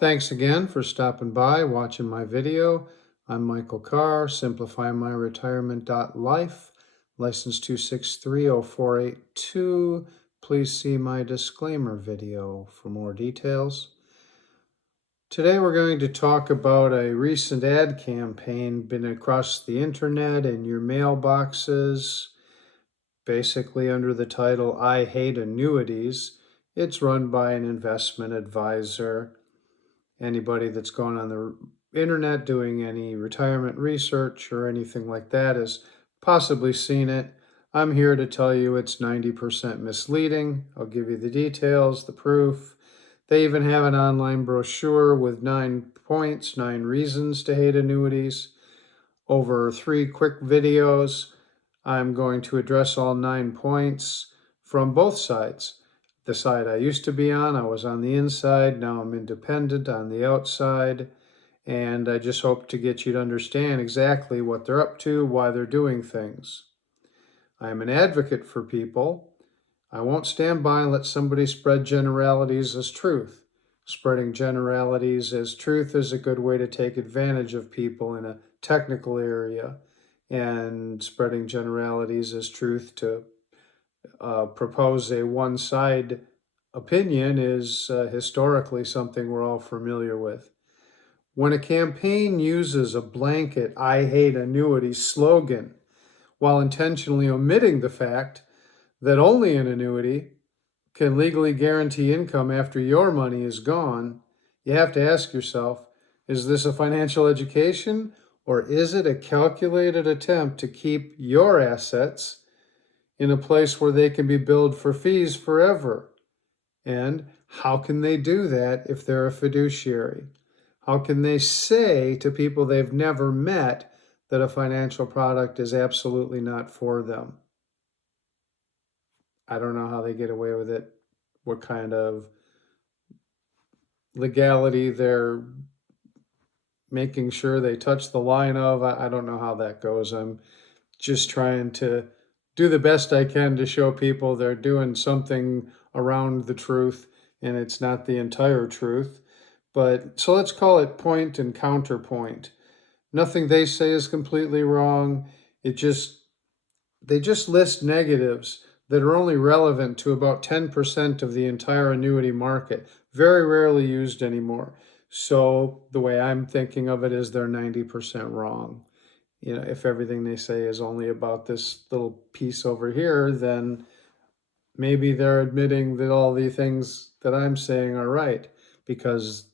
Thanks again for stopping by, watching my video. I'm Michael Carr, Simplifymyretirement.life, license 2630482. Please see my disclaimer video for more details. Today we're going to talk about a recent ad campaign been across the internet and your mailboxes, basically under the title, "I Hate Annuities." It's run by an investment advisor. Anybody that's gone on the internet doing any retirement research or anything like that has possibly seen it. I'm here to tell you it's 90% misleading. I'll give you the details, the proof. They even have an online brochure with 9 points, 9 reasons to hate annuities. Over 3 quick videos, I'm going to address all 9 points from both sides. The side I used to be on, I was on the inside. Now I'm independent on the outside. And I just hope to get you to understand exactly what they're up to, why they're doing things. I'm an advocate for people. I won't stand by and let somebody spread generalities as truth. Spreading generalities as truth is a good way to take advantage of people in a technical area. And spreading generalities as truth to propose a one-side opinion is historically something we're all familiar with. When a campaign uses a blanket "I hate annuities" slogan while intentionally omitting the fact that only an annuity can legally guarantee income after your money is gone, you have to ask yourself, is this a financial education, or is it a calculated attempt to keep your assets in a place where they can be billed for fees forever? And how can they do that if they're a fiduciary? How can they say to people they've never met that a financial product is absolutely not for them? I don't know how they get away with it, what kind of legality they're making sure they touch the line of. I don't know how that goes. I'm just trying to do the best I can to show people they're doing something around the truth, and it's not the entire truth. But so let's call it point and counterpoint. Nothing they say is completely wrong. They just list negatives that are only relevant to about 10% of the entire annuity market, very rarely used anymore. So the way I'm thinking of it is they're 90% wrong. You know, if everything they say is only about this little piece over here, then maybe they're admitting that all the things that I'm saying are right, because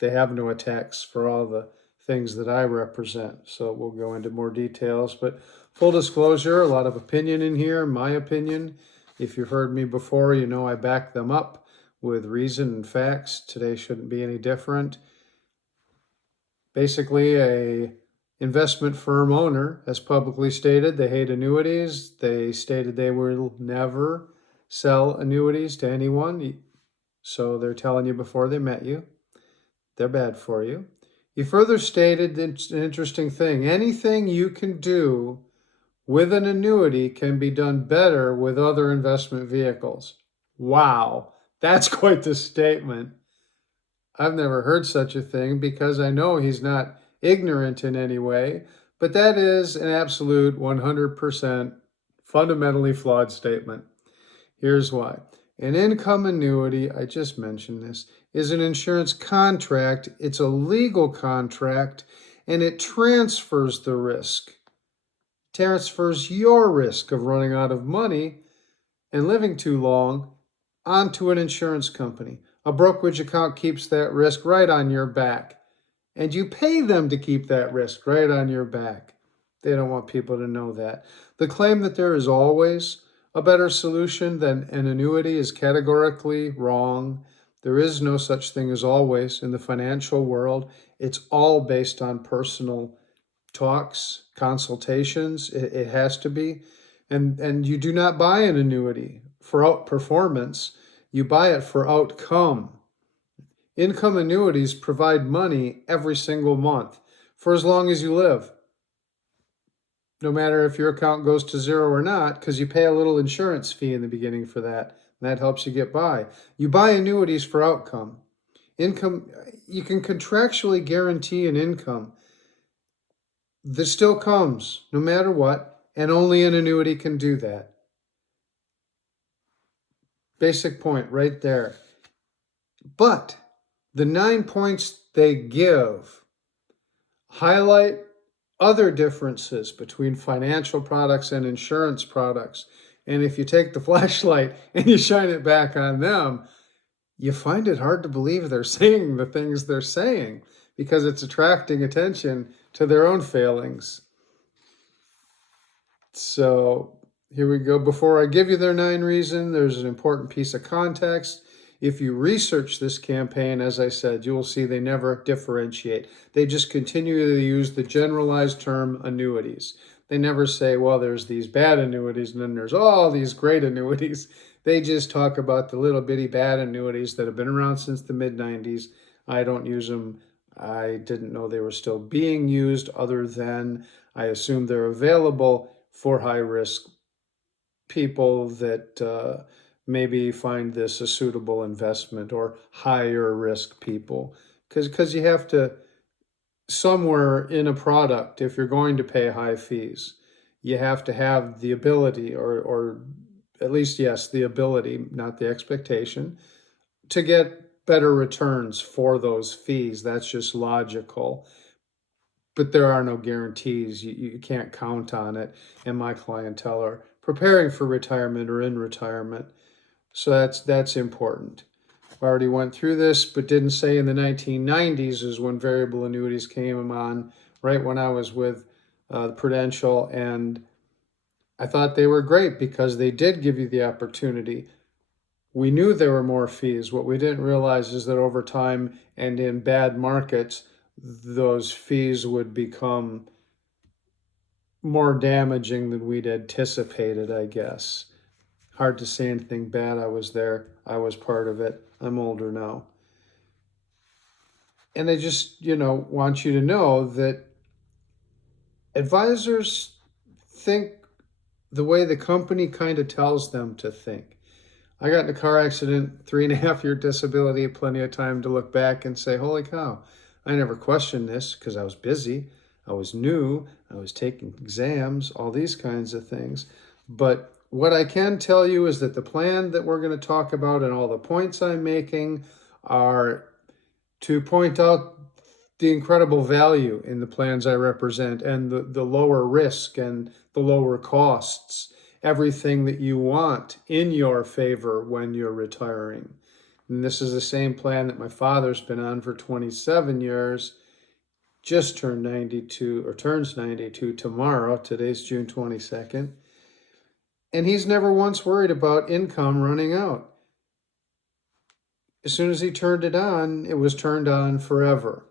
they have no attacks for all the things that I represent. So we'll go into more details, but full disclosure, a lot of opinion in here, my opinion. If you've heard me before, you know I back them up with reason and facts. Today shouldn't be any different. Basically, a investment firm owner has publicly stated they hate annuities. They stated they will never sell annuities to anyone. So they're telling you before they met you, they're bad for you. He further stated an interesting thing. Anything you can do with an annuity can be done better with other investment vehicles. Wow, that's quite the statement. I've never heard such a thing, because I know he's not ignorant in any way, but that is an absolute 100% fundamentally flawed statement. Here's why. An income annuity, I just mentioned this, is an insurance contract. It's a legal contract, and it transfers the risk. Transfers your risk of running out of money and living too long onto an insurance company. A brokerage account keeps that risk right on your back, and you pay them to keep that risk right on your back. They don't want people to know that. The claim that there is always a better solution than an annuity is categorically wrong. There is no such thing as always in the financial world. It's all based on personal talks, consultations. It has to be. And you do not buy an annuity for outperformance. You buy it for outcome. Income annuities provide money every single month for as long as you live, no matter if your account goes to zero or not, because you pay a little insurance fee in the beginning for that, and that helps you get by. You buy annuities for outcome. Income, you can contractually guarantee an income that still comes no matter what, and only an annuity can do that. Basic point right there. But the 9 points they give highlight other differences between financial products and insurance products. And if you take the flashlight and you shine it back on them, you find it hard to believe they're saying the things they're saying because it's attracting attention to their own failings. So here we go. Before I give you their 9 reasons, there's an important piece of context. If you research this campaign, as I said, you will see they never differentiate. They just continue to use the generalized term annuities. They never say, well, there's these bad annuities and then there's all these great annuities. They just talk about the little bitty bad annuities that have been around since the mid-90s. I don't use them. I didn't know they were still being used, other than I assume they're available for high-risk people that maybe find this a suitable investment, or higher risk people. Because you have to, somewhere in a product, if you're going to pay high fees, you have to have the ability, or at least, yes, the ability, not the expectation, to get better returns for those fees. That's just logical. But there are no guarantees. You can't count on it. And my clientele are preparing for retirement or in retirement. So that's important. I already went through this, but didn't say in the 1990s is when variable annuities came on, right when I was with Prudential. And I thought they were great because they did give you the opportunity. We knew there were more fees. What we didn't realize is that over time and in bad markets, those fees would become more damaging than we'd anticipated, I guess. Hard to say anything bad. I was there. I was part of it. I'm older now. And I just, want you to know that advisors think the way the company kind of tells them to think. I got in a car accident, 3.5-year disability, plenty of time to look back and say, holy cow, I never questioned this because I was busy. I was new. I was taking exams, all these kinds of things. But what I can tell you is that the plan that we're going to talk about and all the points I'm making are to point out the incredible value in the plans I represent, and the lower risk and the lower costs, everything that you want in your favor when you're retiring. And this is the same plan that my father's been on for 27 years, just turned 92, or turns 92 tomorrow. Today's June 22nd. And he's never once worried about income running out. As soon as he turned it on, it was turned on forever.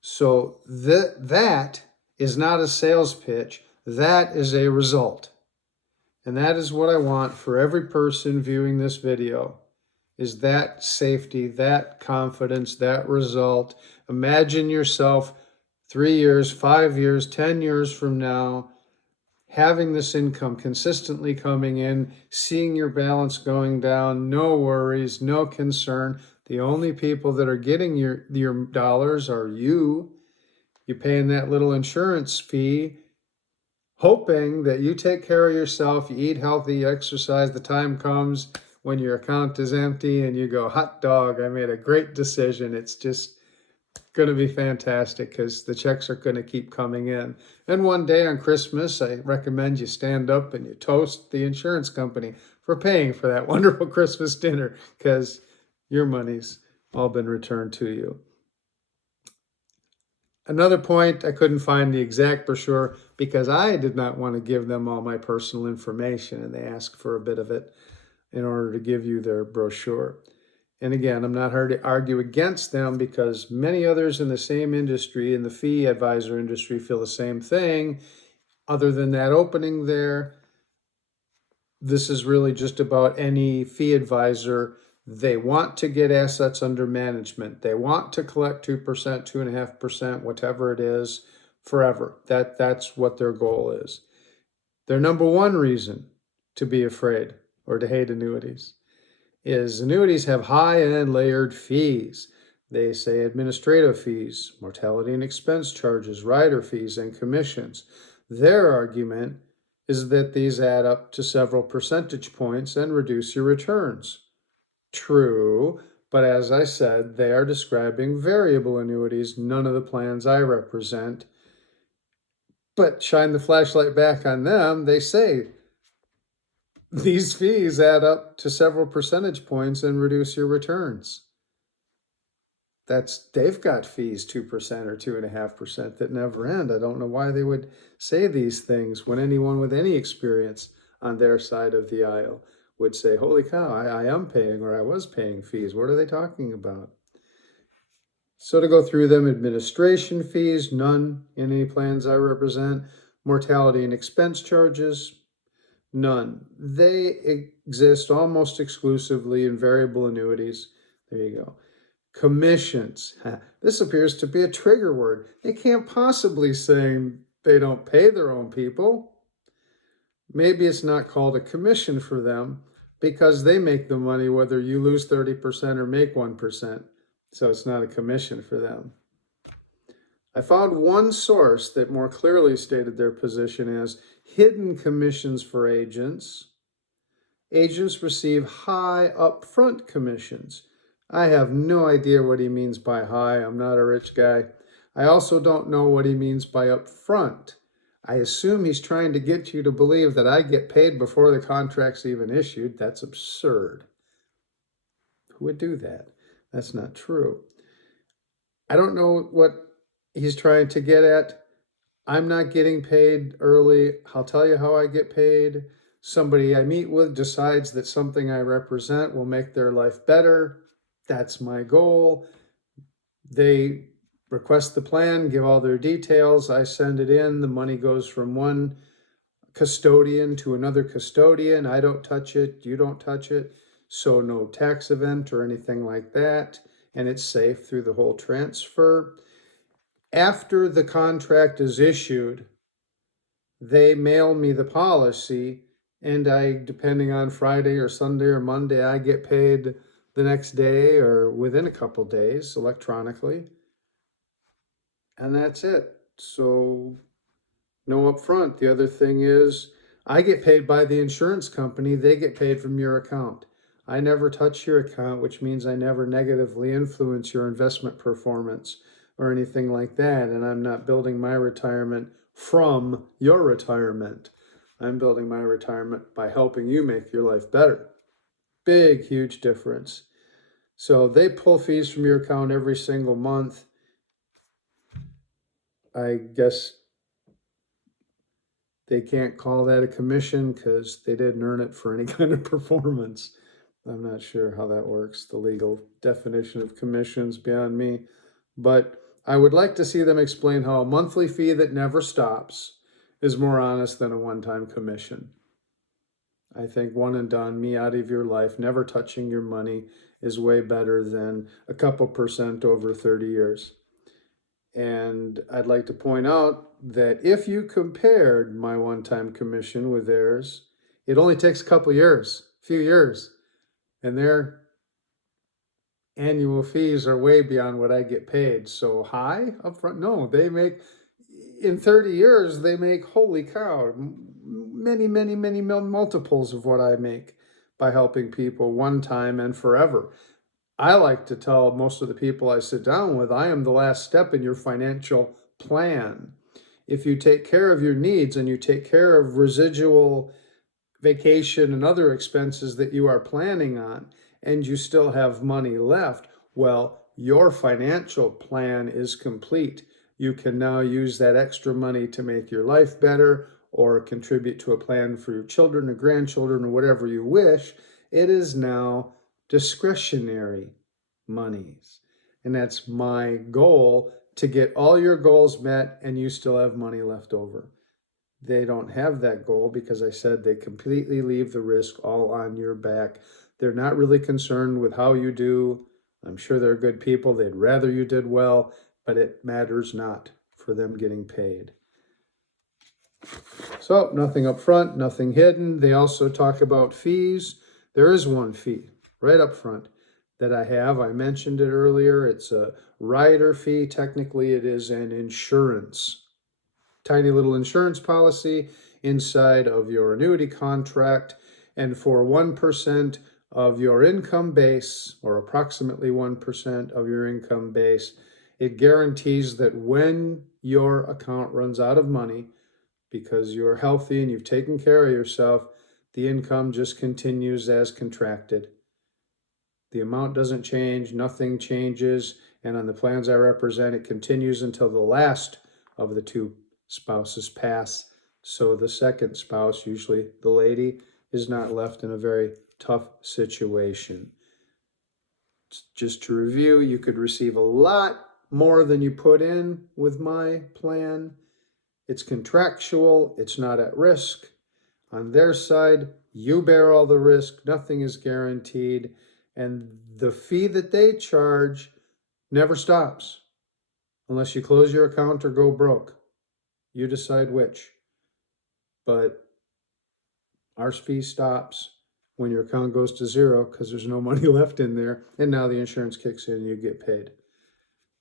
So that is not a sales pitch. That is a result. And that is what I want for every person viewing this video, is that safety, that confidence, that result. Imagine yourself 3 years, 5 years, 10 years from now, having this income consistently coming in, seeing your balance going down, no worries, no concern. The only people that are getting your dollars are you. You're paying that little insurance fee, hoping that you take care of yourself, you eat healthy, you exercise. The time comes when your account is empty and you go, hot dog, I made a great decision. It's just going to be fantastic because the checks are going to keep coming in. And one day on Christmas, I recommend you stand up and you toast the insurance company for paying for that wonderful Christmas dinner, because your money's all been returned to you. Another point, I couldn't find the exact brochure because I did not want to give them all my personal information, and they asked for a bit of it in order to give you their brochure. And again, I'm not here to argue against them because many others in the same industry, in the fee advisor industry, feel the same thing. Other than that opening there, this is really just about any fee advisor. They want to get assets under management. They want to collect 2%, 2.5%, whatever it is, forever. That's what their goal is. Their number one reason to be afraid or to hate annuities is annuities have high and layered fees. They say administrative fees, mortality and expense charges, rider fees, and commissions. Their argument is that these add up to several percentage points and reduce your returns. True, but as I said, they are describing variable annuities, none of the plans I represent. But shine the flashlight back on them, they say these fees add up to several percentage points and reduce your returns. They've got fees 2% or 2.5% that never end. I don't know why they would say these things when anyone with any experience on their side of the aisle would say, holy cow, I am paying, or I was paying fees. What are they talking about? So to go through them, administration fees, none in any plans I represent. Mortality and expense charges, none. They exist almost exclusively in variable annuities. There you go. Commissions. This appears to be a trigger word. They can't possibly say they don't pay their own people. Maybe it's not called a commission for them because they make the money whether you lose 30% or make 1%. So it's not a commission for them. I found one source that more clearly stated their position as hidden commissions for agents. Agents receive high upfront commissions. I have no idea what he means by high. I'm not a rich guy. I also don't know what he means by upfront. I assume he's trying to get you to believe that I get paid before the contract's even issued. That's absurd. Who would do that? That's not true. I don't know what he's trying to get at. I'm not getting paid early. I'll tell you how I get paid. Somebody I meet with decides that something I represent will make their life better. That's my goal. They request the plan, give all their details. I send it in. The money goes from one custodian to another custodian. I don't touch it. You don't touch it. So no tax event or anything like that. And it's safe through the whole transfer. After the contract is issued, they mail me the policy, and depending on Friday or Sunday or Monday, I get paid the next day or within a couple days electronically. And that's it. So no upfront. The other thing is I get paid by the insurance company. They get paid from your account. I never touch your account, which means I never negatively influence your investment performance or anything like that. And I'm not building my retirement from your retirement. I'm building my retirement by helping you make your life better. Big, huge difference. So they pull fees from your account every single month. I guess they can't call that a commission because they didn't earn it for any kind of performance. I'm not sure how that works. The legal definition of commissions beyond me. But I would like to see them explain how a monthly fee that never stops is more honest than a one-time commission. I think one and done, me out of your life, never touching your money is way better than a couple percent over 30 years. And I'd like to point out that if you compared my one-time commission with theirs, it only takes a couple years, a few years, and their annual fees are way beyond what I get paid. So high upfront? No, they make, in 30 years, they make, holy cow, many, many, many multiples of what I make by helping people one time and forever. I like to tell most of the people I sit down with, I am the last step in your financial plan. If you take care of your needs and you take care of residual vacation and other expenses that you are planning on, and you still have money left, well, your financial plan is complete. You can now use that extra money to make your life better or contribute to a plan for your children or grandchildren or whatever you wish. It is now discretionary monies. And that's my goal, to get all your goals met and you still have money left over. They don't have that goal because I said they completely leave the risk all on your back. They're not really concerned with how you do. I'm sure they're good people. They'd rather you did well, but it matters not for them getting paid. So nothing up front, nothing hidden. They also talk about fees. There is one fee right up front. that I have. I mentioned it earlier. It's a rider fee. Technically, it is an insurance, tiny little insurance policy inside of your annuity contract. And for 1% of your income base, or approximately 1% of your income base, it guarantees that when your account runs out of money, because you're healthy and you've taken care of yourself, the income just continues as contracted. The amount doesn't change, nothing changes, and on the plans I represent, it continues until the last of the two spouses pass. So the second spouse, usually the lady, is not left in a very tough situation. Just to review, you could receive a lot more than you put in with my plan. It's contractual, it's not at risk. On their side, you bear all the risk, nothing is guaranteed, and the fee that they charge never stops unless you close your account or go broke. You decide which. But our fee stops when your account goes to zero because there's no money left in there, and now the insurance kicks in and you get paid.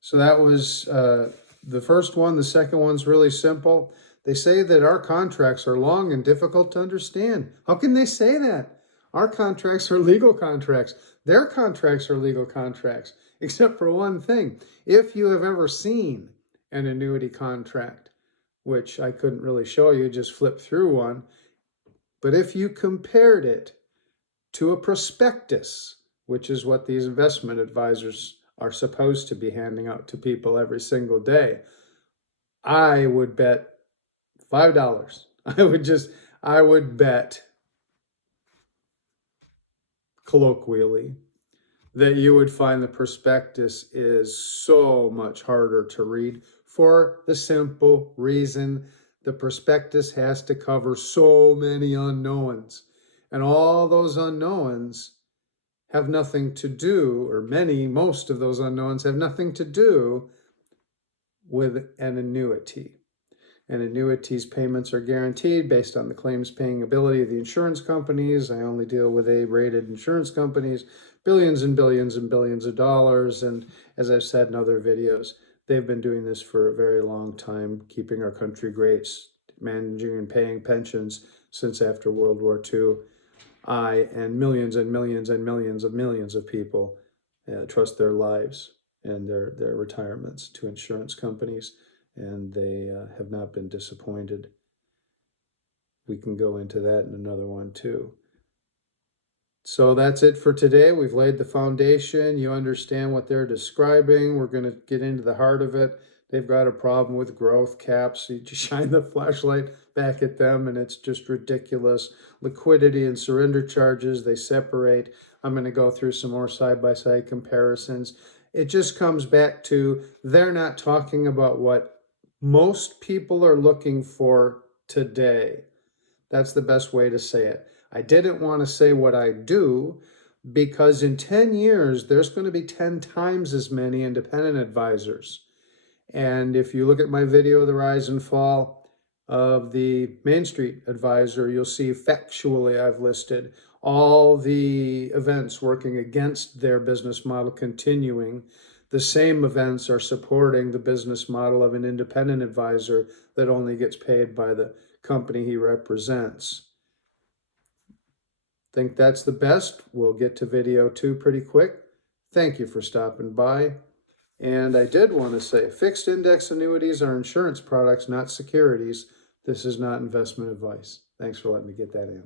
So that was the first one. The second one's really simple. They say that our contracts are long and difficult to understand. How can they say that? Our contracts are legal contracts. Their contracts are legal contracts, except for one thing. If you have ever seen an annuity contract, which I couldn't really show you, just flip through one, but if you compared it to a prospectus, which is what these investment advisors are supposed to be handing out to people every single day, I would bet $5. I would bet, colloquially, that you would find the prospectus is so much harder to read for the simple reason the prospectus has to cover so many unknowns. And all those unknowns have nothing to do, or most of those unknowns have nothing to do with an annuity. And annuities payments are guaranteed based on the claims paying ability of the insurance companies. I only deal with A-rated insurance companies, billions and billions and billions of dollars. And as I've said in other videos, they've been doing this for a very long time, keeping our country great, managing and paying pensions since after World War II. I and millions and millions and millions of people trust their lives and their retirements to insurance companies, and they have not been disappointed. We can go into that in another one too. So that's it for today. We've laid the foundation. You understand what they're describing. We're going to get into the heart of it. They've got a problem with growth caps. You just shine the flashlight back at them and it's just ridiculous. Liquidity and surrender charges, they separate. I'm going to go through some more side-by-side comparisons. It just comes back to they're not talking about what most people are looking for today. That's the best way to say it. I didn't want to say what I do because in 10 years, there's going to be 10 times as many independent advisors. And if you look at my video, The Rise and Fall of the Main Street Advisor, you'll see factually I've listed all the events working against their business model continuing. The same events are supporting the business model of an independent advisor that only gets paid by the company he represents. Think that's the best? We'll get to video 2 pretty quick. Thank you for stopping by. And I did want to say, fixed index annuities are insurance products, not securities. This is not investment advice. Thanks for letting me get that in.